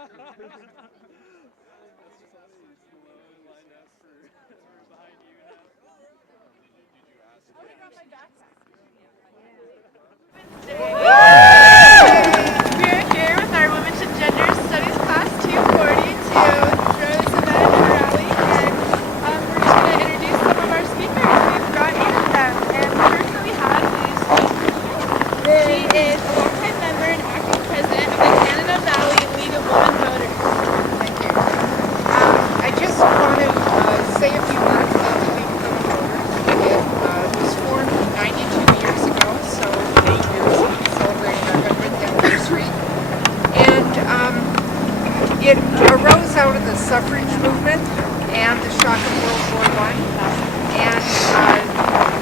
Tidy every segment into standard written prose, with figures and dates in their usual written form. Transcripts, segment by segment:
We're here with our Women's and Gender Studies class 240 to throw this event and rally, and we're just going to introduce some of our speakers. We've got 8 of them, and the first that we have is she is a longtime member and acting president of the Canada Valley League of Women Voters. Thank you. I just want to say a few words about the League of Women Voters. It was formed 92 years ago, so 8 years celebrating our 100th anniversary. And it arose out of the suffrage movement and the shock of World War I. And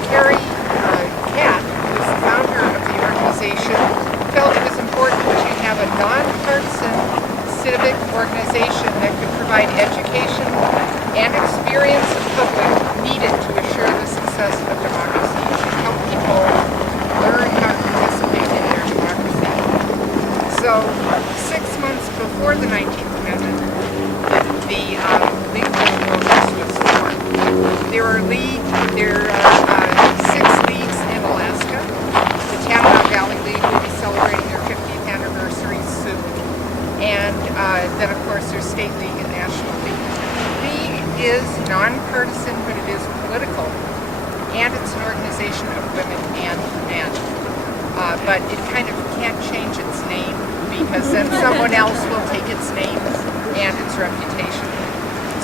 Carrie Catt, who was the founder of the organization, felt it was important to have a non-partisan civic organization that could provide education and experience the public needed to assure the success of democracy, help people learn how to participate in their democracy. So 6 months before the 19th Amendment, the League of Women Voters was formed. There are 6 leagues in Alaska. The Canada Valley League will be celebrating their 50th anniversary soon. And then, of course, there's State League and National League. League is nonpartisan, but it is political, and it's an organization of women and men. But it kind of can't change its name, because then someone else will take its name and its reputation.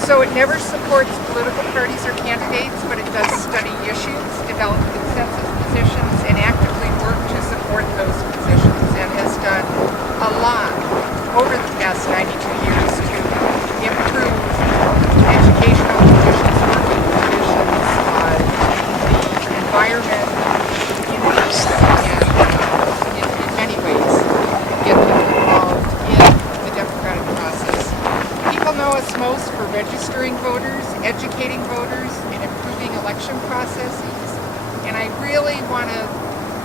So it never supports political parties or candidates, but it does study issues, develop consensus positions, and actively work to support those positions, and has done a lot over the past 92 years to improve educational conditions, working conditions, the environment, communities, and in many ways get them involved in the democratic process. People know us most for registering voters, educating voters, and improving election processes. And I really want to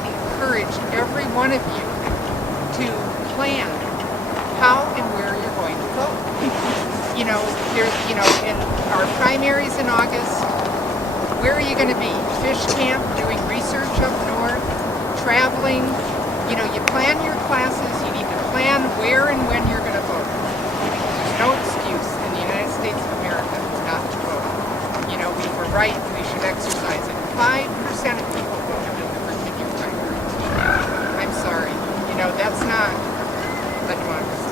encourage every one of you to plan how and where you're going to vote. In our primaries in August, where are you going to be? Fish camp, doing research up north, traveling. You plan your classes, you need to plan where and when you're going to vote. There's no excuse in the United States of America not to vote. We were right, we should exercise it. 5% of people voted in the Virginia primary. I'm sorry, that's not a democracy.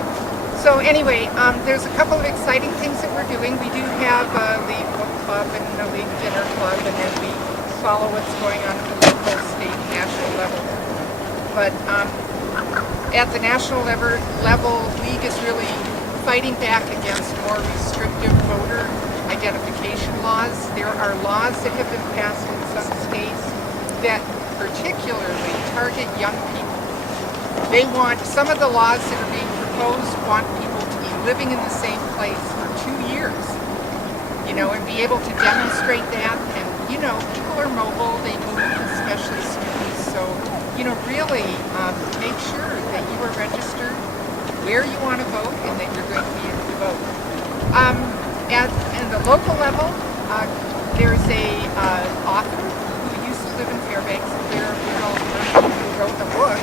So anyway, there's a couple of exciting things that we're doing. We do have a League Book Club and a League Dinner Club, and then we follow what's going on at the local, state, national level. But at the national level, League is really fighting back against more restrictive voter identification laws. There are laws that have been passed in some states that particularly target young people. Some of the laws that are being proposed want people to be living in the same place for 2 years, and be able to demonstrate that. And, people are mobile, they move, especially students. So, really make sure that you are registered where you want to vote and that you're going to be able to vote. At the local level, there's a author who used to live in Fairbanks, Claire who wrote a book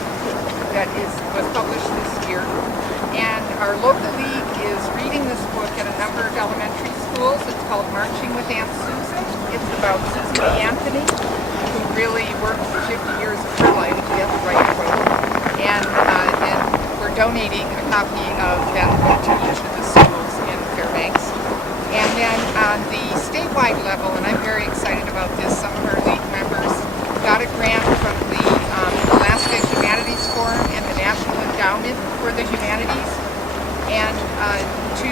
that was published this year. And our local league is reading this book at a number of elementary schools. It's called Marching with Aunt Susan. It's about Susan B. Anthony, who really worked for 50 years of her life to get the right to vote. And we're donating a copy of that book to each of the schools in Fairbanks. And then on the statewide level, and I'm very excited about this, some of our league members got a grant from the Alaska Humanities Forum and the National Endowment for the Humanities, and to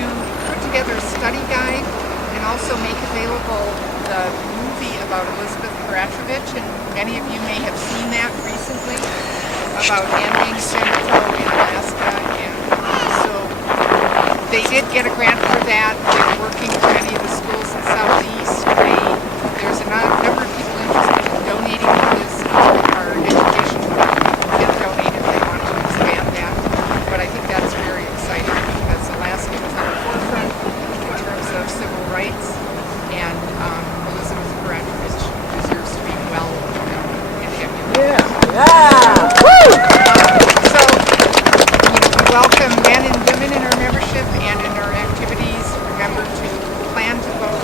put together a study guide and also make available the movie about Elizabeth Brachovich, and many of you may have seen that recently, about ending Jim Crow in Alaska. And so they did get a grant for that. They're working with many of the schools in Southeast. There's a number of people interested in donating to this. Our education can donate if they want to expand that. But I think that's very exciting because Alaska So, we welcome men and women in our membership and in our activities. Remember to plan to vote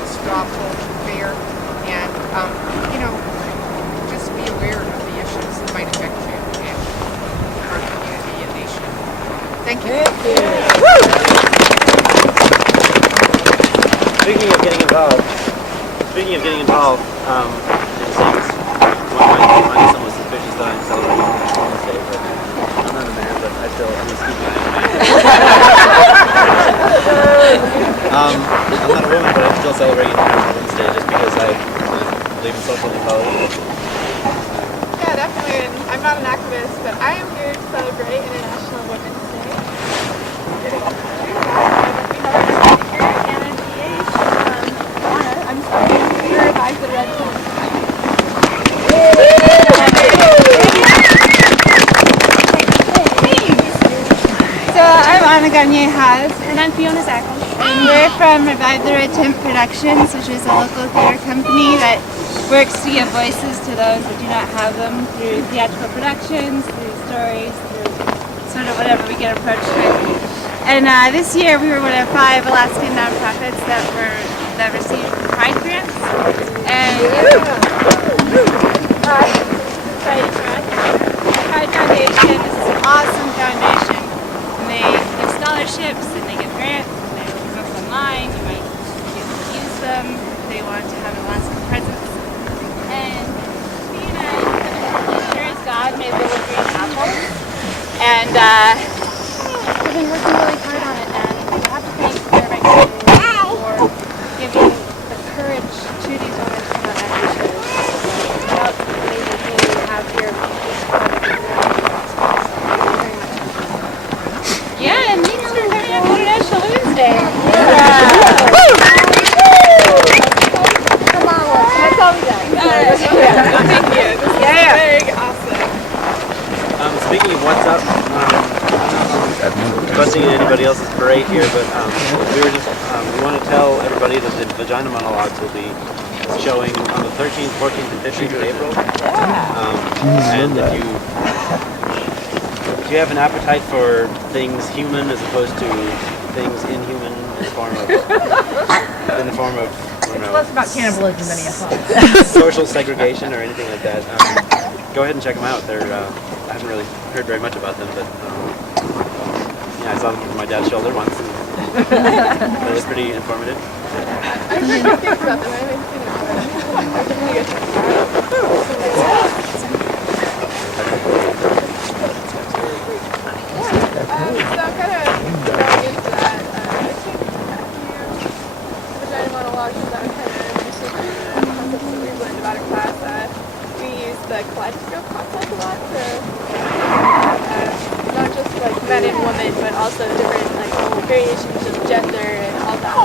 to straw poll, fair, and just be aware of the issues that might affect you and our community and nation. Thank you. Speaking of getting involved, it seems one might find somewhat suspicious that I'm celebrating Women's Day, but I'm not a man, but I'm excuse me, I'm a man. I'm not a woman, but I'm still celebrating Women's Day just because I believe in social equality. Yeah, definitely. And I'm not an activist, but I am here to celebrate International Women's Day. We have our speaker, Anna DH. I'm sorry, we revise the red team. So I'm Anna Gagne-Haz, and I'm Fiona Sackle. And we're from Revive the Red Tent Productions, which is a local theater company that works to give voices to those that do not have them through theatrical productions, through stories, through sort of whatever we get approached with. And this year we were one of 5 Alaskan nonprofits that received Pride grants. And Pride Foundation is an awesome foundation. And they give scholarships and they give grants and they look up online. You might be able to use them if they want to have an Alaskan presence. And being sure as God made little green apples. And we've been working really hard on it, and we have to thank Fairbanks for giving the courage to these women to come out and do shows. Without the amazing team we have here, yeah, and thanks for coming up to International Women's Day. Come on, that's all we got. Thank you. This is very awesome. Speaking of what's up, busting in anybody else's parade here, but we want to tell everybody that the Vagina Monologues will be showing on the 13th, 14th, and 15th of April. And if you have an appetite for things human as opposed to things inhuman in the form of I don't know, Less about cannibalism than you thought. social segregation or anything like that, go ahead and check them out. I haven't really heard very much about them, but yeah, I saw them from my dad's shoulder once. And it was pretty informative. I've heard good things about them. I haven't seen it, but I definitely get to so kind of going into that, I think Vagina Monologues is that kind of concepts that we've learned about in class. We use the kaleidoscope concept a lot to not just like men and women, but also different like variations of gender and all that.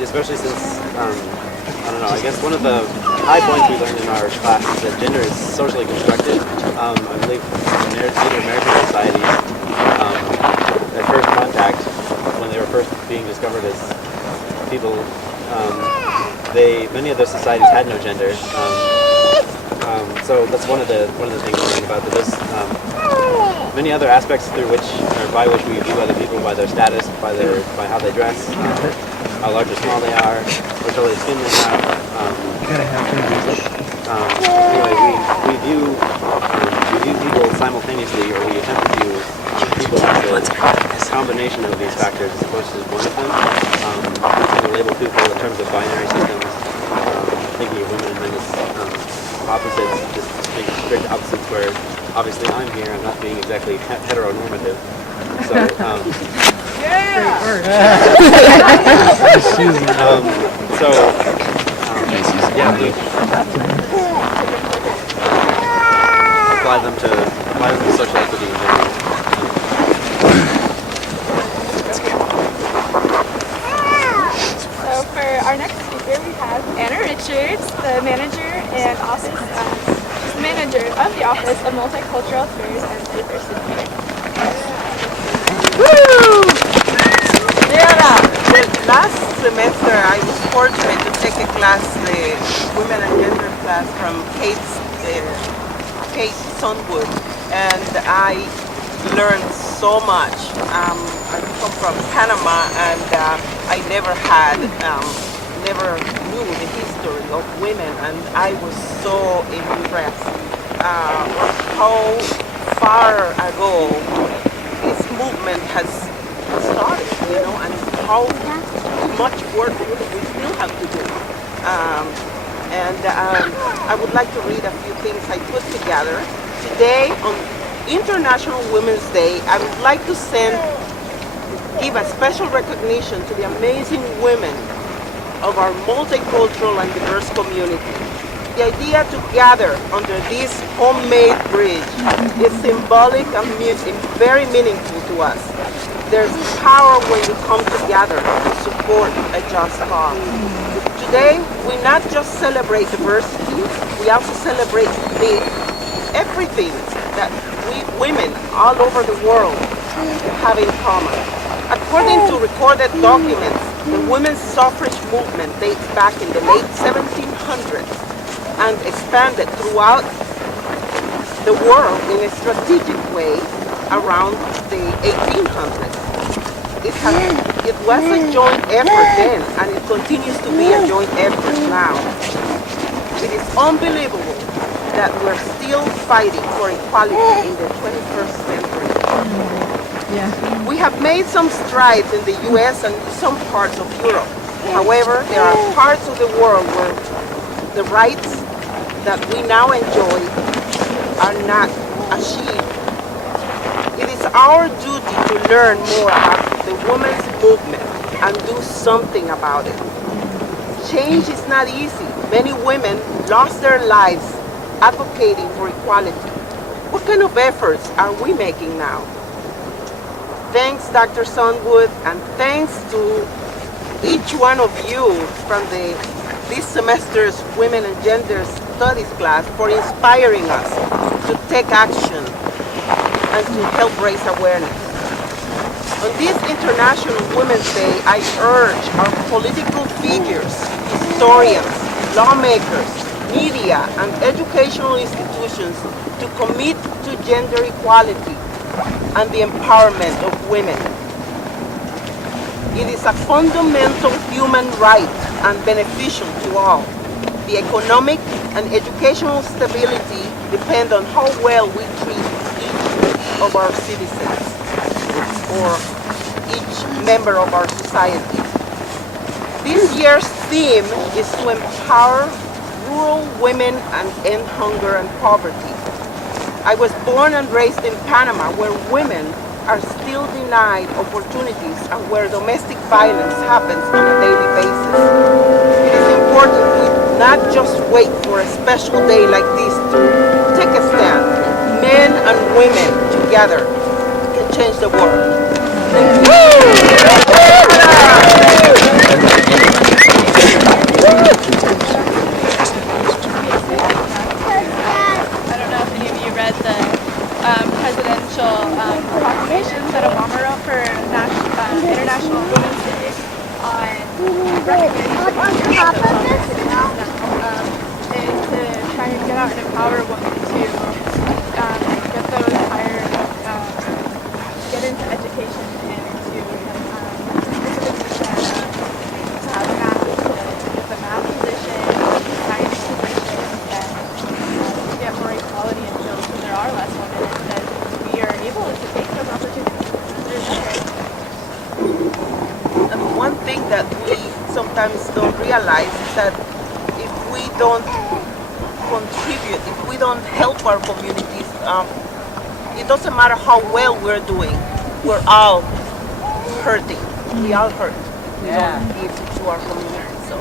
Especially since, I don't know, I guess one of the high points we learned in our class is that gender is socially constructed. I believe in Native American societies, their first contact, when they were first being discovered as people, many of those societies had no gender. So that's one of the things we learned about. That there's many other aspects through which, or by which we view other people, by their status, by how they dress, how large or small they are, what color skin they have. Anyway, we view people simultaneously, or we attempt to view people as a combination of these factors as opposed to one of them. We label people in terms of binary systems, thinking of women and men as opposites, just making strict opposites where obviously I'm here, I'm not being exactly heteronormative. So, yeah, we apply them to social equity in general. So for our next speaker, we have Anna Richards, the manager and office, she's the manager of the Office of Multicultural Affairs and Diversity. Woo! Last semester I was fortunate to take a class, the Women and Gender class from Kate's Kate Sunwood, and I learned so much. I come from Panama, and I never knew the history of women, and I was so impressed how far ago this movement has started, and how much work we still have to do. I would like to read a few things I put together. Today, on International Women's Day, I would like to give a special recognition to the amazing women of our multicultural and diverse community. The idea to gather under this homemade bridge is symbolic and very meaningful to us. There's power when we come together to support a just cause. Today, we not just celebrate diversity, we also celebrate everything that we women all over the world have in common. According to recorded documents, the women's suffrage movement dates back in the late 1700s and expanded throughout the world in a strategic way around the 1800s. It was a joint effort then, and it continues to be a joint effort now. It is unbelievable that we're still fighting for equality in the 21st century. Yeah. We have made some strides in the US and some parts of Europe. However, there are parts of the world where the rights that we now enjoy are not achieved. It is our duty to learn more about the women's movement and do something about it. Change is not easy. Many women lost their lives advocating for equality. What kind of efforts are we making now? Thanks, Dr. Sunwood, and thanks to each one of you from this semester's Women and Gender Studies class for inspiring us to take action and to help raise awareness. On this International Women's Day, I urge our political figures, historians, lawmakers, media, and educational institutions to commit to gender equality and the empowerment of women. It is a fundamental human right and beneficial to all. The economic and educational stability depend on how well we treat each of our citizens or each member of our society. This year's theme is to empower rural women and end hunger and poverty. I was born and raised in Panama, where women are still denied opportunities and where domestic violence happens on a daily basis. It is important we not just wait for a special day like this to take a stand. Men and women together can change the world. I don't know if any of you read the presidential proclamations that Obama wrote for International Women's Day on recognizing and to try and get out and empower women to get those higher, get into education and to have math, the math position, the science position, and get more equality in fields where there are less women, and that we are able to take those opportunities. And one thing that we sometimes don't realize is that if we don't contribute, if we don't help our communities, it doesn't matter how well we're doing, we're all hurting. We all hurt if we don't give to our community. So.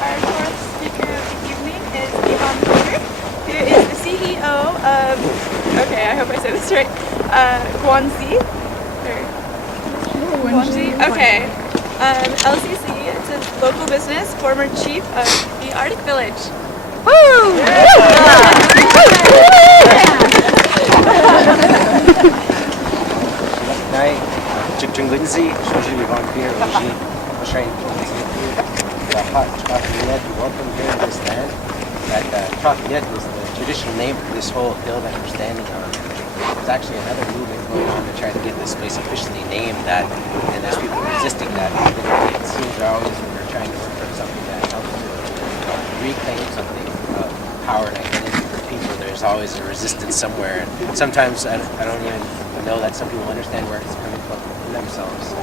Our fourth speaker of the evening is Yvonne Porter, who is the CEO of, okay, I hope I said this right, Guanxi? Okay. LCC, it's a local business, former chief of the Arctic Village. Woo! Night. Lindsay, Shoji Vampire, Oji, Oshrain the hot chocolate you welcome here in this land. That chocolate is the traditional name for this whole hill that we're standing on. There's actually another movement going on to try to get this place officially named that, and there's people resisting that. It seems always when we're trying to work for something that helps to reclaim something of power and identity for people, there's always a resistance somewhere. And sometimes I don't even know that some people understand where it's coming from themselves.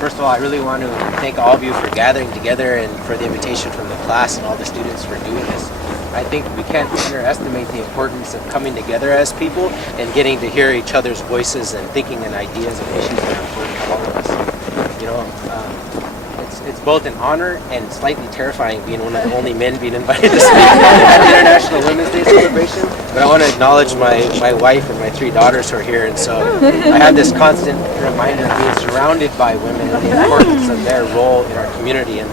First of all, I really want to thank all of you for gathering together and for the invitation from the class and all the students for doing this. I think we can't underestimate the importance of coming together as people and getting to hear each other's voices and thinking and ideas and issues that are important to all of us. You know, it's both an honor and slightly terrifying being one of the only men being invited to speak at the International Women's Day celebration. But I want to acknowledge my wife and my 3 daughters who are here, and so I have this constant reminder of being surrounded by women and the importance of their role in our community. And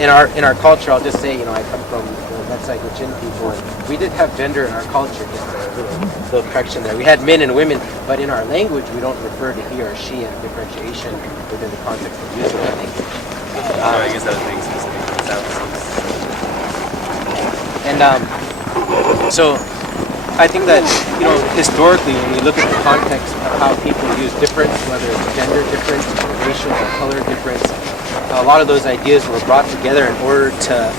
in our culture, I'll just say, you know, I come from that's like Chin people, and we did have gender in our culture, just a little correction there. We had men and women, but in our language we don't refer to he or she and differentiation within the context of using that language. I guess that was being specific. So I think that, you know, historically when we look at the context of how people use difference, whether it's gender difference, racial or color difference, a lot of those ideas were brought together in order to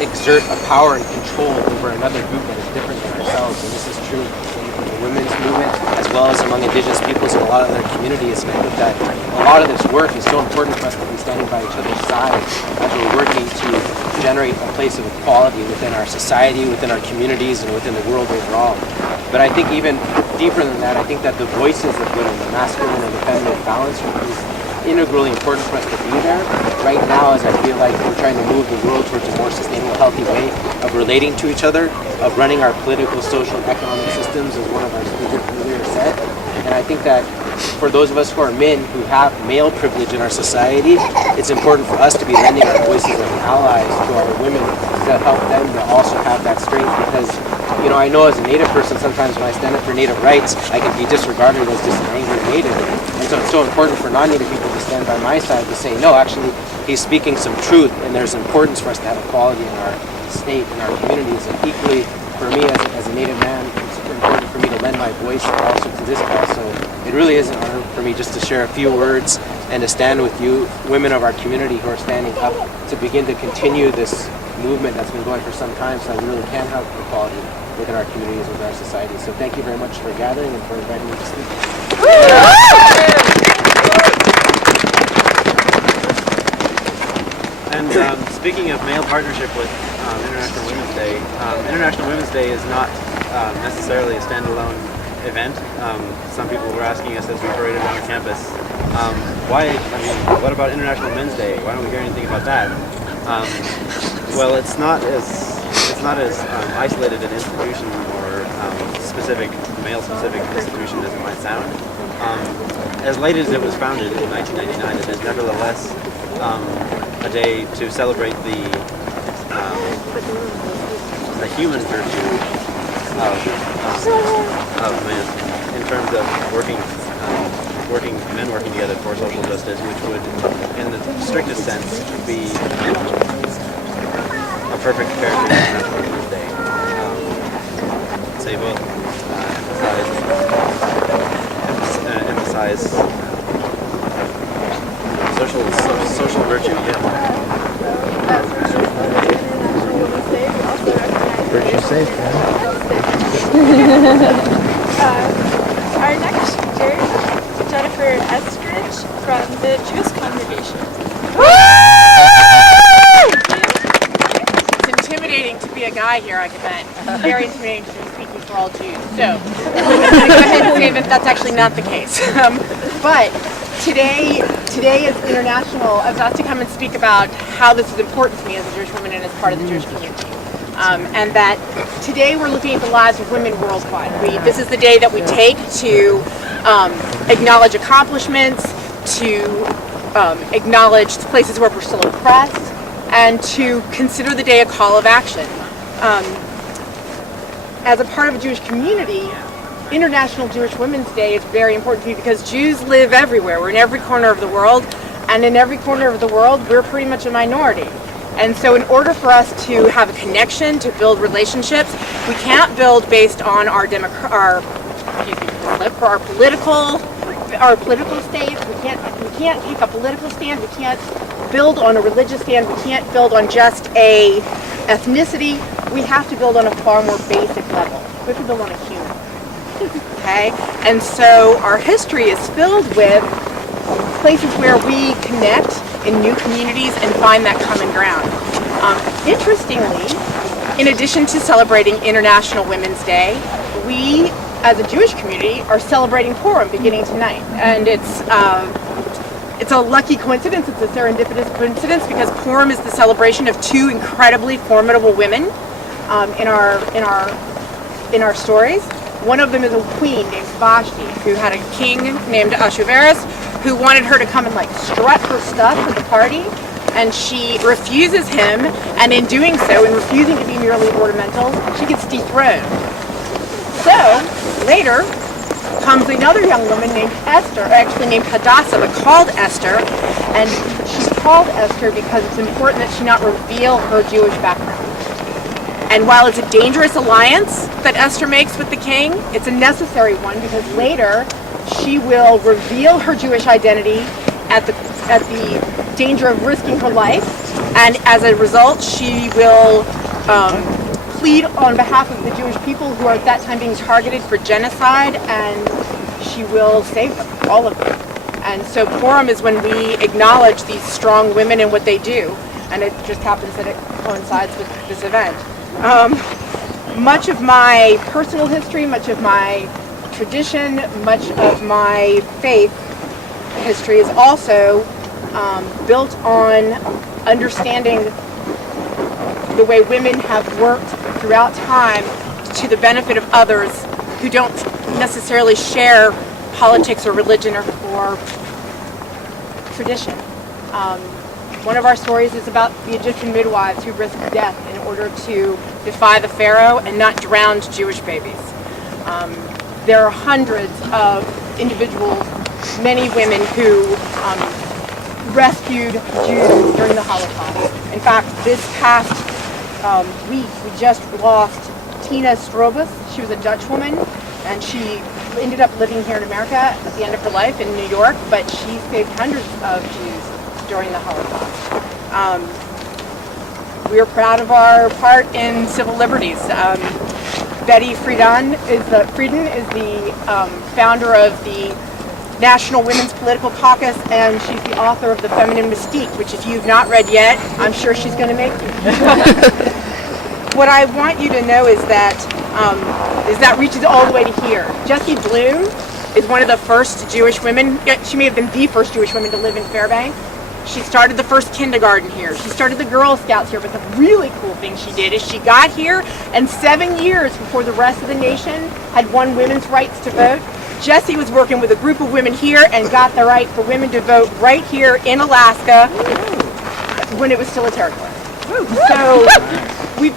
exert a power and control over another group that is different than ourselves. And this is true in the women's movement as well as among indigenous peoples and a lot of other communities. And I think that a lot of this work is so important for us to be standing by each other's side as we're working to generate a place of equality within our society, within our communities, and within the world overall. But I think even deeper than that, I think that the voices of women, the masculine and the feminine balance is integrally important for us to be there right now, as I feel like we're trying to move the world towards a more sustainable, healthy way of relating to each other, of running our political, social, and economic systems, as one of our speakers earlier said. And I think that for those of us who are men who have male privilege in our society, it's important for us to be lending our voices as allies to our women to help them to also have that strength, because, you know, I know as a Native person, sometimes when I stand up for Native rights, I can be disregarded as just an angry Native. And so it's so important for non-Native people to stand by my side to say, no, actually, he's speaking some truth, and there's importance for us to have equality in our state, in our communities. And equally, for me as a Native man, it's important for me to lend my voice also to this cause. So it really is an honor for me just to share a few words and to stand with you, women of our community who are standing up to begin to continue this movement that's been going for some time, so that we really can have equality within our communities, within our society. So thank you very much for gathering and for inviting me to speak. And speaking of male partnership with International Women's Day is not necessarily a standalone event. Some people were asking us as we paraded around campus, what about International Men's Day? Why don't we hear anything about that? Well, it's not as isolated an institution or male-specific institution as it might sound. As late as it was founded in 1999, it is nevertheless a day to celebrate the human virtue of men in terms of men working together for social justice, which would, in the strictest sense, be a perfect character of International Women's Day. Say both emphasize social virtue. Virtue safe, Our next speaker, Jennifer Eskridge from the Jewish congregation. It's intimidating to be a guy here, I can bet. Very intimidating to be speaking for all Jews. So, I'm going to go ahead and say that that's actually not the case. But today is international. I was asked to come and speak about how this is important to me as a Jewish woman and as part of the Jewish community. And that today we're looking at the lives of women worldwide. This is the day that we take to acknowledge accomplishments, to acknowledge places where we're still oppressed, and to consider the day a call of action. As a part of a Jewish community, International Jewish Women's Day is very important to me because Jews live everywhere. We're in every corner of the world, and in every corner of the world, we're pretty much a minority. And so in order for us to have a connection, to build relationships, we can't build based on our political states. We can't take a political stand. We can't build on a religious stand. We can't build on just a ethnicity. We have to build on a far more basic level. We have to build on a human. Okay? And so our history is filled with places where we connect in new communities and find that common ground. Interestingly, in addition to celebrating International Women's Day, we, as a Jewish community, are celebrating Purim beginning tonight. And it's a lucky coincidence, it's a serendipitous coincidence, because Purim is the celebration of two incredibly formidable women in our stories. One of them is a queen named Vashti, who had a king named Ahasuerus, who wanted her to come and like strut her stuff at the party, and she refuses him, and in doing so, in refusing to be merely ornamental, she gets dethroned. So, later comes another young woman named Esther, actually named Hadassah, but called Esther, and she's called Esther because it's important that she not reveal her Jewish background. And while it's a dangerous alliance that Esther makes with the king, it's a necessary one because later she will reveal her Jewish identity at the danger of risking her life, and as a result she will plead on behalf of the Jewish people who are at that time being targeted for genocide, and she will save them, all of them. And so Purim is when we acknowledge these strong women and what they do, and it just happens that it coincides with this event. Much of my personal history, much of my tradition, much of my faith history is also built on understanding the way women have worked throughout time to the benefit of others who don't necessarily share politics or religion or tradition. One of our stories is about the Egyptian midwives who risked death in order to defy the Pharaoh and not drown Jewish babies. There are hundreds of individuals, many women who rescued Jews during the Holocaust. In fact, this past week we just lost Tina Strobus. She was a Dutch woman, and she ended up living here in America at the end of her life in New York, but she saved hundreds of Jews during the Holocaust. We are proud of our part in civil liberties. Betty Friedan is the founder of the National Women's Political Caucus, and she's the author of The Feminine Mystique, which if you've not read yet, I'm sure she's going to make you. What I want you to know is that reaches all the way to here. Jessie Bloom is one of the first Jewish women. She may have been the first Jewish woman to live in Fairbanks. She started the first kindergarten here. She started the Girl Scouts here, but the really cool thing she did is she got here, and 7 years before the rest of the nation had won women's rights to vote, Jessie was working with a group of women here and got the right for women to vote right here in Alaska when it was still a territory. So we're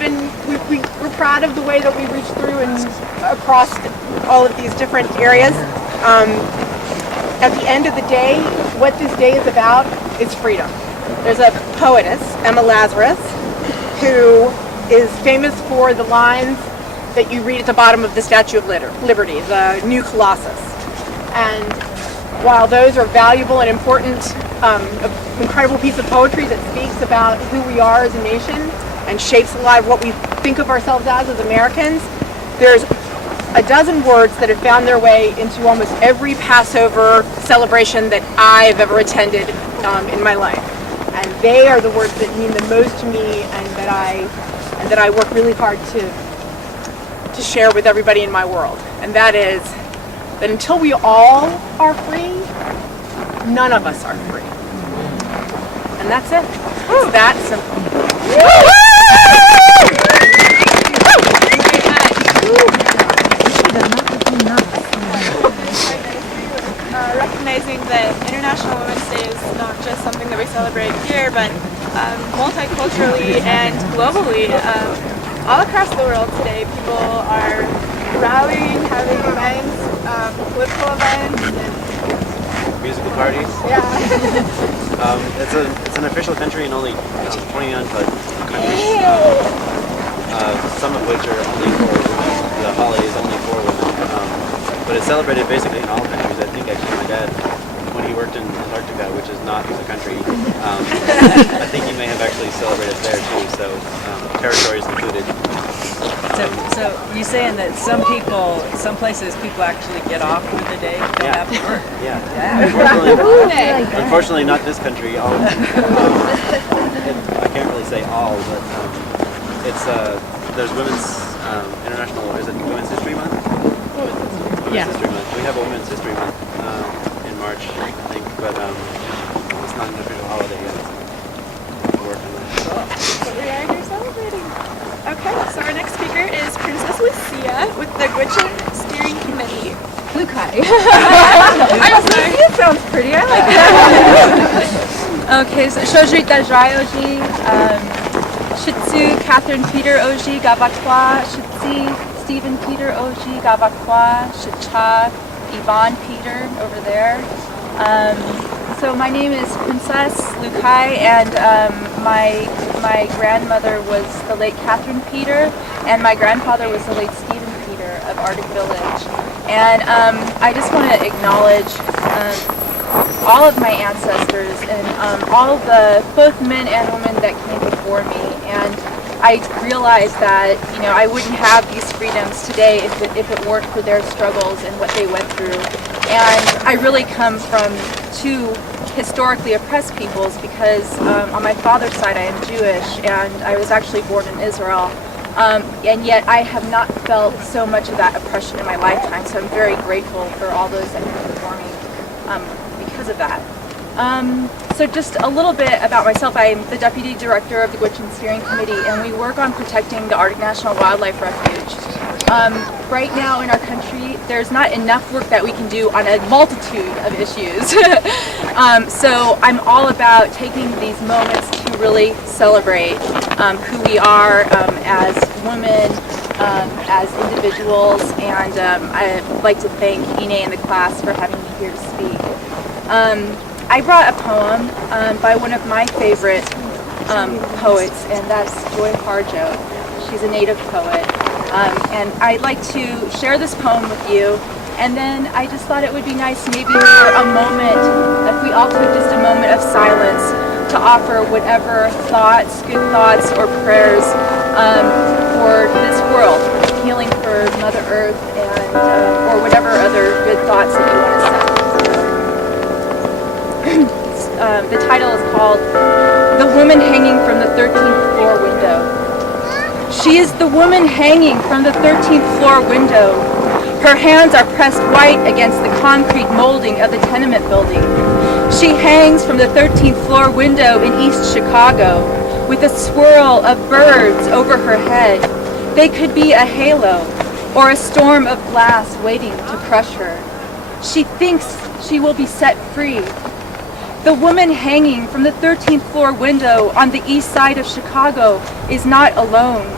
proud of the way that we reached through and across all of these different areas. At the end of the day, what this day is about is freedom. There's a poetess, Emma Lazarus, who is famous for the lines that you read at the bottom of the Statue of Liberty, the New Colossus. And while those are valuable and important, an incredible piece of poetry that speaks about who we are as a nation and shapes a lot of what we think of ourselves as Americans, there's a dozen words that have found their way into almost every Passover celebration that I've ever attended in my life. And they are the words that mean the most to me, and that I work really hard to share with everybody in my world. And that is that until we all are free, none of us are free. And that's it. It's that simple. Recognizing that International Women's Day is not just something that we celebrate here, but multiculturally and globally. All across the world today, people are rallying, having events, political events, and Musical parties. yeah. It's an official country in only 29 countries, some of which are only for women. The holiday is only for women, but it's celebrated basically in all countries. I think actually my dad, when he worked in Antarctica, which is not a country, I think he may have actually celebrated there too. So territories included. So you're saying that some places people actually get off with the day, don't have to work. Yeah. Yeah. Unfortunately, not this country. I can't really say all, but there's Women's International. Is it Women's History Month? Women's History Month. We have a Women's History Month in March, I think, but it's not an official holiday yet. We're working on that. But we are here celebrating. Okay, so our next speaker is Princess Lucia with the Gwich'in Steering Committee. Lukai. I'm sorry. It sounds pretty. I like that. Okay, so Shojri Dajrai Oji, Shitsu Catherine Peter Oji Gabakwa, Shitsi Stephen Peter Oji Gabakwa, Shicha Yvonne Peter over there. So my name is Princess Lukai, and my grandmother was the late Catherine Peter, and my grandfather was the late Stephen Peter of Arctic Village. And I just want to acknowledge all of my ancestors and all of both men and women that came before me. And I realized that I wouldn't have these freedoms today if it weren't for their struggles and what they went through. And I really come from two historically oppressed peoples because on my father's side I am Jewish and I was actually born in Israel. And yet I have not felt so much of that oppression in my lifetime, so I'm very grateful for all those that came before me because of that. So just a little bit about myself. I'm the Deputy Director of the Gwich'in Steering Committee, and we work on protecting the Arctic National Wildlife Refuge. Right now in our country, there's not enough work that we can do on a multitude of issues. So I'm all about taking these moments to really celebrate who we are as women, as individuals, and I'd like to thank Ine and the class for having me here to speak. I brought a poem by one of my favorite poets, and that's Joy Harjo. She's a native poet. And I'd like to share this poem with you, and then I just thought it would be nice maybe for a moment, if we all took just a moment of silence to offer whatever thoughts, good thoughts, or prayers for this world, healing for Mother Earth, and or whatever other good thoughts that you want to send. The title is called The Woman Hanging from the 13th Floor Window. She is the woman hanging from the 13th floor window. Her hands are pressed white against the concrete molding of the tenement building. She hangs from the 13th floor window in East Chicago with a swirl of birds over her head. They could be a halo or a storm of glass waiting to crush her. She thinks she will be set free. The woman hanging from the 13th floor window on the east side of Chicago is not alone.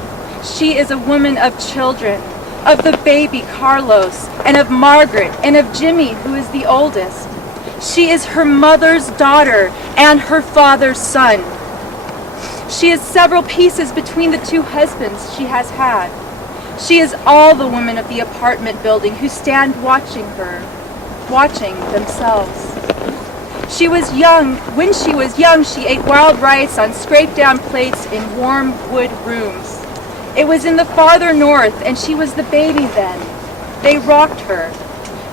She is a woman of children, of the baby Carlos, and of Margaret, and of Jimmy, who is the oldest. She is her mother's daughter and her father's son. She is several pieces between the two husbands she has had. She is all the women of the apartment building who stand watching her, watching themselves. She was young. When she was young, she ate wild rice on scraped down plates in warm wood rooms. It was in the farther north, and she was the baby then. They rocked her.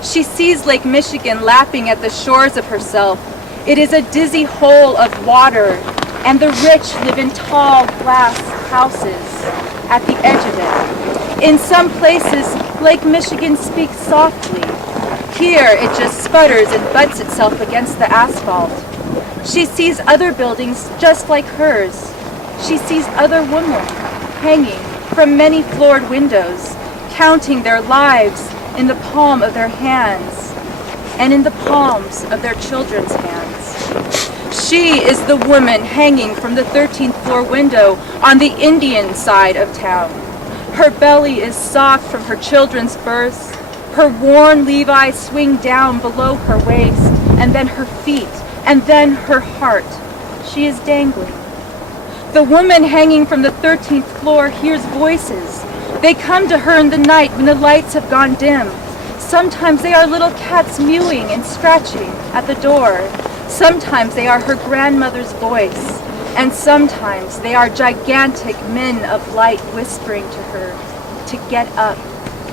She sees Lake Michigan lapping at the shores of herself. It is a dizzy hole of water, and the rich live in tall glass houses at the edge of it. In some places, Lake Michigan speaks softly. Here, it just sputters and butts itself against the asphalt. She sees other buildings just like hers. She sees other women hanging from many floored windows, counting their lives in the palm of their hands and in the palms of their children's hands. She is the woman hanging from the 13th floor window on the Indian side of town. Her belly is soft from her children's births. Her worn Levi's swing down below her waist, and then her feet, and then her heart. She is dangling. The woman hanging from the 13th floor hears voices. They come to her in the night when the lights have gone dim. Sometimes they are little cats mewing and scratching at the door. Sometimes they are her grandmother's voice. And sometimes they are gigantic men of light whispering to her to get up,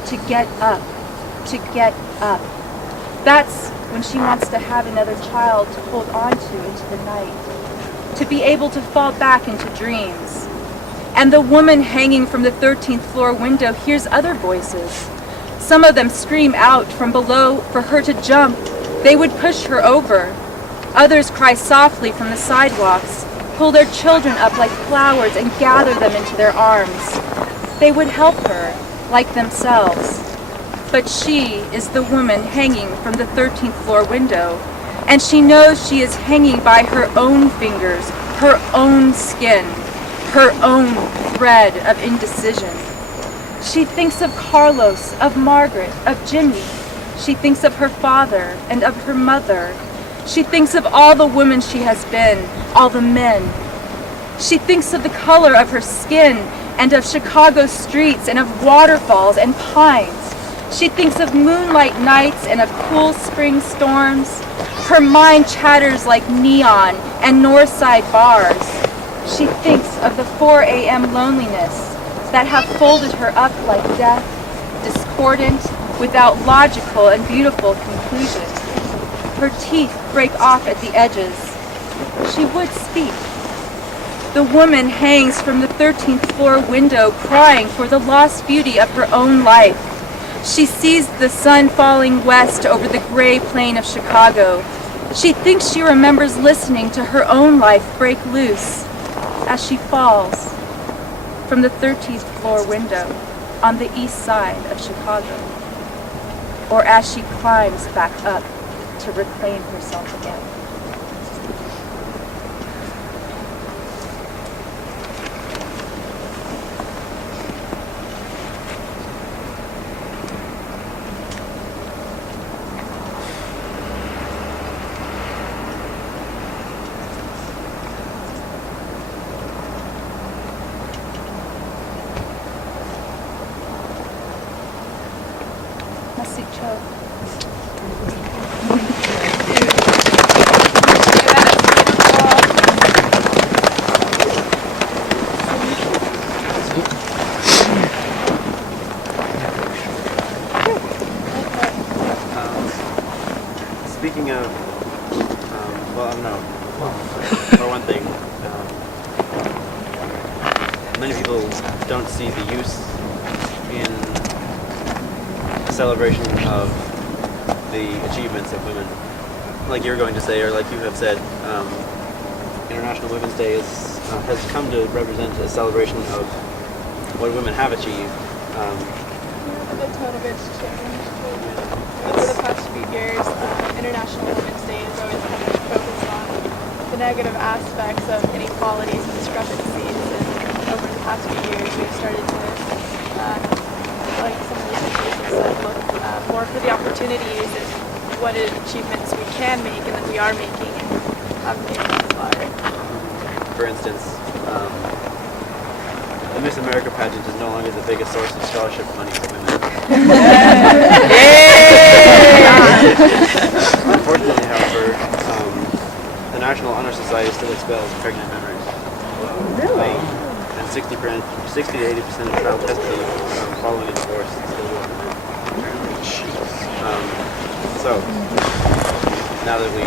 to get up, to get up. That's when she wants to have another child to hold on to into the night, to be able to fall back into dreams. And the woman hanging from the 13th floor window hears other voices. Some of them scream out from below for her to jump. They would push her over. Others cry softly from the sidewalks, pull their children up like flowers and gather them into their arms. They would help her, like themselves. But she is the woman hanging from the 13th floor window, and she knows she is hanging by her own fingers, her own skin, her own thread of indecision. She thinks of Carlos, of Margaret, of Jimmy. She thinks of her father and of her mother. She thinks of all the women she has been, all the men. She thinks of the color of her skin and of Chicago streets and of waterfalls and pines. She thinks of moonlight nights and of cool spring storms. Her mind chatters like neon and north side bars. She thinks of the 4 a.m. loneliness that have folded her up like death, discordant, without logical and beautiful conclusion. Her teeth break off at the edges. She would speak. The woman hangs from the 13th floor window crying for the lost beauty of her own life. She sees the sun falling west over the gray plain of Chicago. She thinks she remembers listening to her own life break loose as she falls from the 13th floor window on the east side of Chicago, or as she climbs back up to reclaim herself again. Speaking of, for one thing, many people don't see the use in a celebration of the achievements of women. Like you're going to say, or like you have said, International Women's Day has come to represent a celebration of what women have achieved. The total good change. Over the past few years, International Women's Day has always kind of focused on the negative aspects of inequalities and discrepancies. And over the past few years, we've started to, like some of the speakers have said, look more for the opportunities and what achievements we can make and that we are making and have made thus far. For instance, the Miss America pageant is no longer the biggest source of scholarship money for women. Unfortunately, however, the National Honor Society still expels pregnant memories. Really? And 60 to 80% of child custody following a divorce is still with women. So, now that we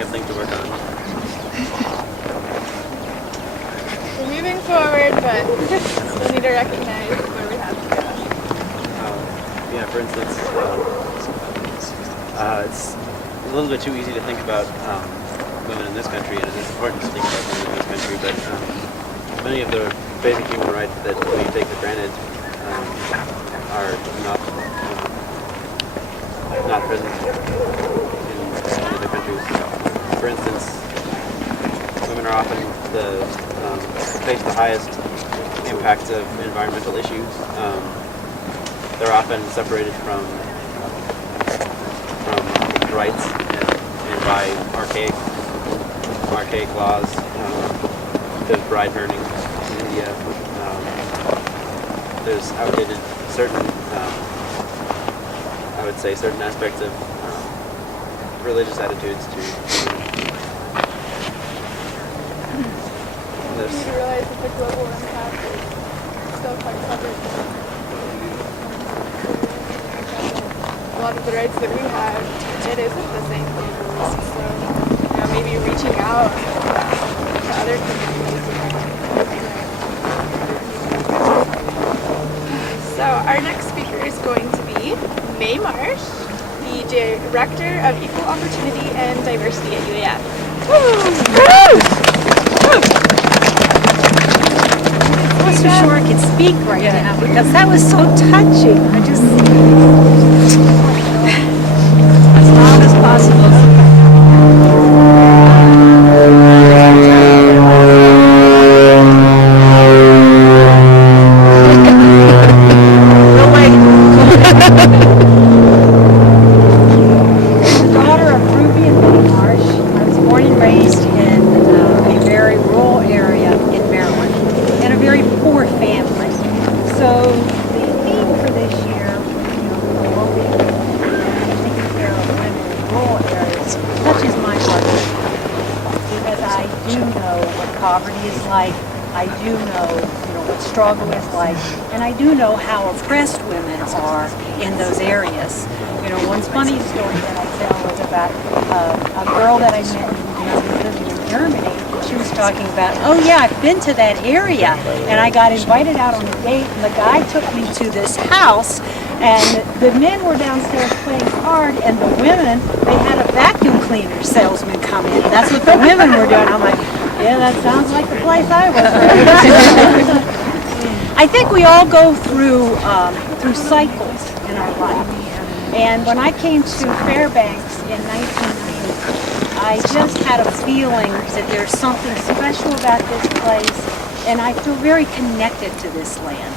have things to work on. We're moving forward, but still need to recognize where we have to go. Yeah, for instance, it's a little bit too easy to think about women in this country, and it is important to think about women in this country, but many of the basic human rights that we take for granted are not present in other countries. For instance, women are often face the highest impact of environmental issues. They're often separated from rights and by archaic laws. There's bride burning in India. There's outdated certain, I would say, certain aspects of religious attitudes to this. You realize that the global impact is still quite covered. A lot of the rights that we have, it isn't the same globally. So, maybe reaching out to other communities. So our next speaker is going to be May Marsh, the Director of Equal Opportunity and Diversity at UAF. I wasn't sure I could speak right now because that was so touching. I just as loud as possible. Struggle is like, and I do know how oppressed women are in those areas. You know, one funny story that I tell was about a girl that I met living in Germany. She was talking about, oh yeah, I've been to that area, and I got invited out on a date, and the guy took me to this house, and the men were downstairs playing cards, and the women, they had a vacuum cleaner salesman come in. That's what the women were doing. I'm like, yeah, that sounds like the place I was raised. I think we all go through cycles in our life. And when I came to Fairbanks in 1990, I just had a feeling that there's something special about this place, and I feel very connected to this land.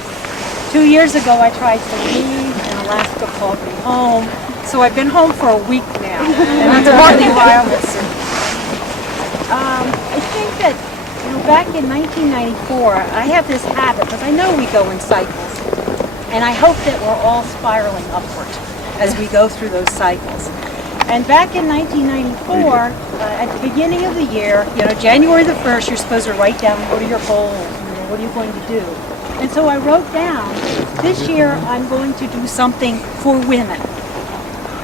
2 years ago, I tried to leave, and Alaska called me home. So I've been home for a week now, and that's partly why I'm listening. I think that back in 1994, I have this habit, because I know we go in cycles, and I hope that we're all spiraling upward as we go through those cycles. And back in 1994, at the beginning of the year, January the 1st, you're supposed to write down what are your goals, what are you going to do. And so I wrote down, this year I'm going to do something for women.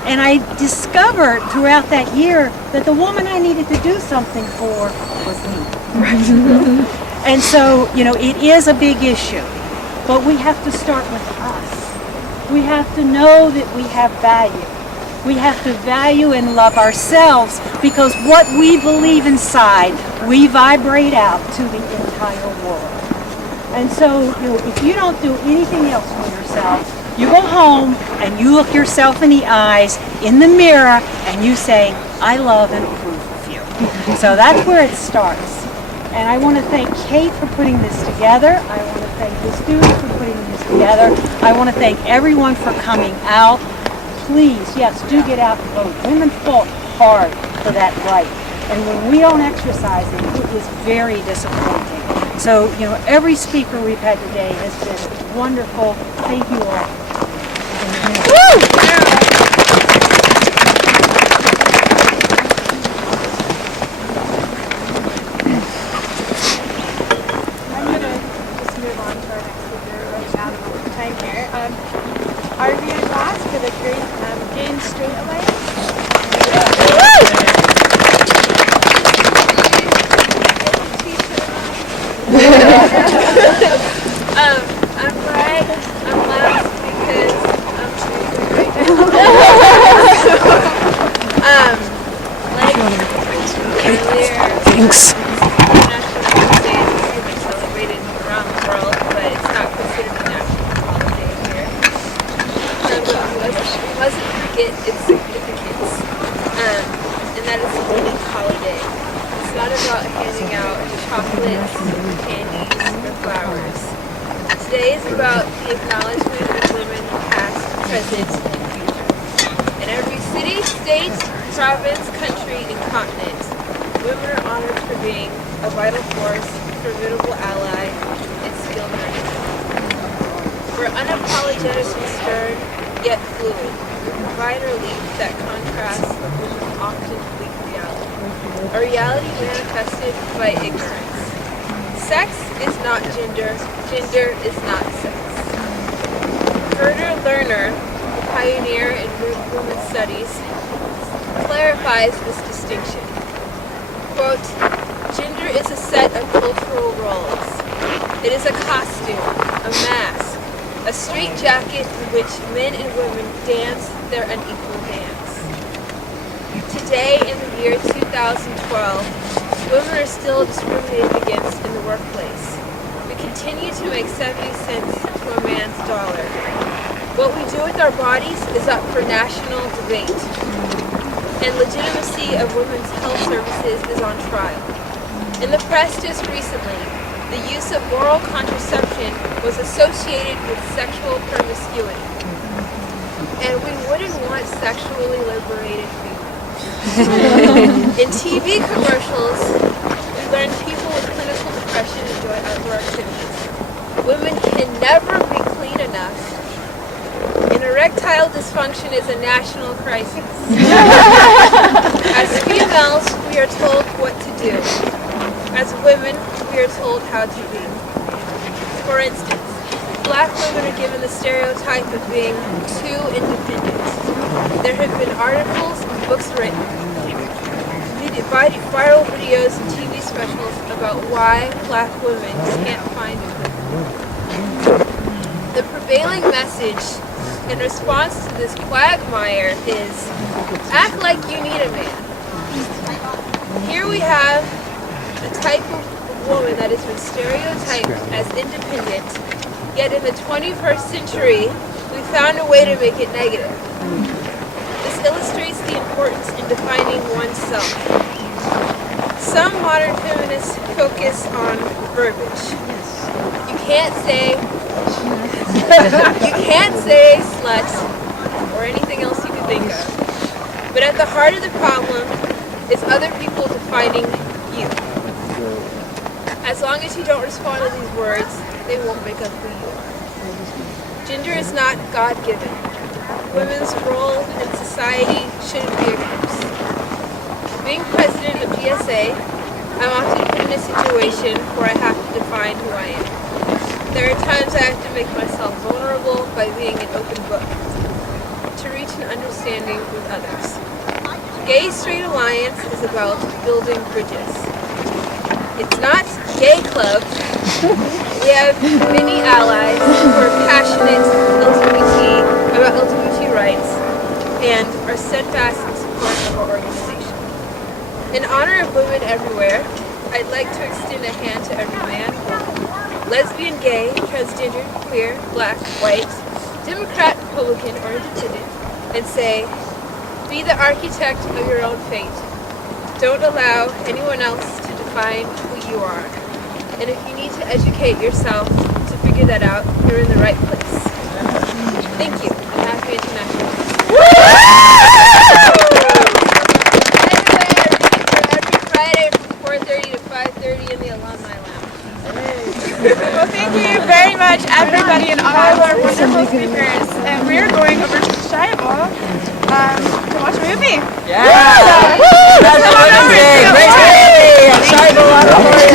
And I discovered throughout that year that the woman I needed to do something for was me. And so, it is a big issue, but we have to start with us. We have to know that we have value. We have to value and love ourselves, because what we believe inside, we vibrate out to the entire world. And so, if you don't do anything else for yourself, you go home and you look yourself in the eyes, in the mirror, and you say, I love and approve of you. So that's where it starts. And I want to thank Kate for putting this together. I want to thank the students for putting this together. I want to thank everyone for coming out. Please, yes, do get out and vote. Women fought hard for that right. And when we don't exercise it, it is very disappointing. So, every speaker we've had today has been wonderful. Thank you all. Woo! I'm going to just move on to our next speaker. We're running out of time here. Our VA class for the Gay and Straight Alliance. I'm glad I'm last because I'm choosing right now. Like earlier, Thanks. International Women's Day is celebrated around the world, but it's not considered a national holiday here. We mustn't forget its significance, and that it's a unique holiday. It's not about handing out chocolates, candies, or flowers. Today is about the acknowledgement of women past, present, and future. In every city, state, province, country, and continent, women are honored for being a vital force, formidable ally, and skilled nurse. We're unapologetically stern, yet fluid. We provide relief that contrasts with an often bleak reality. A reality manifested by ignorance. Sex is not gender, gender is not sex. Gerda Lerner, a pioneer in women's studies, clarifies this distinction. Quote, gender is a set of cultural roles. It is a costume, a mask, a straitjacket in which men and women dance their unequal dance. Today, in the year 2012, women are still discriminated against in the workplace. We continue to make 70 cents to a man's dollar. What we do with our bodies is up for national debate. And legitimacy of women's health services is on trial. In the press just recently, the use of oral contraception was associated with sexual promiscuity. And we wouldn't want sexually liberated females. In TV commercials, we learn people with clinical depression enjoy outdoor activities. Women can never be clean enough. And erectile dysfunction is a national crisis. As females, we are told what to do. As women, we are told how to be. For instance, black women are given the stereotype of being too independent. There have been articles and books written, viral videos and TV specials about why black women can't find a husband. The prevailing message in response to this quagmire is, act like you need a man. Here we have a type of woman that has been stereotyped as independent, yet in the 21st century, we found a way to make it negative. This illustrates the importance in defining oneself. Some modern feminists focus on verbiage. You can't say slut or anything else you can think of. But at the heart of the problem is other people defining you. As long as you don't respond to these words, they won't make up who you are. Gender is not God-given. Women's role in society shouldn't be a curse. Being president of GSA, I'm often put in a situation where I have to define who I am. There are times I have to make myself vulnerable by being an open book, to reach an understanding with others. Gay Straight Alliance is about building bridges. It's not gay club. We have many allies who are passionate about LGBT rights and are steadfast in support of our organization. In honor of women everywhere, I'd like to extend a hand to every man, lesbian, gay, transgender, queer, black, white, Democrat, Republican, or independent, and say, be the architect of your own fate. Don't allow anyone else to define who you are. And if you need to educate yourself to figure that out, you're in the right place. Thank you, and happy International Women's Day. Every Friday from 4:30 to 5:30 in the Alumni Lounge. Well, thank you very much, everybody, and all of our wonderful speakers. And we're going over to Shiable to watch a movie. Yeah! That's Women's Day! Great day! Shiable Auditorium!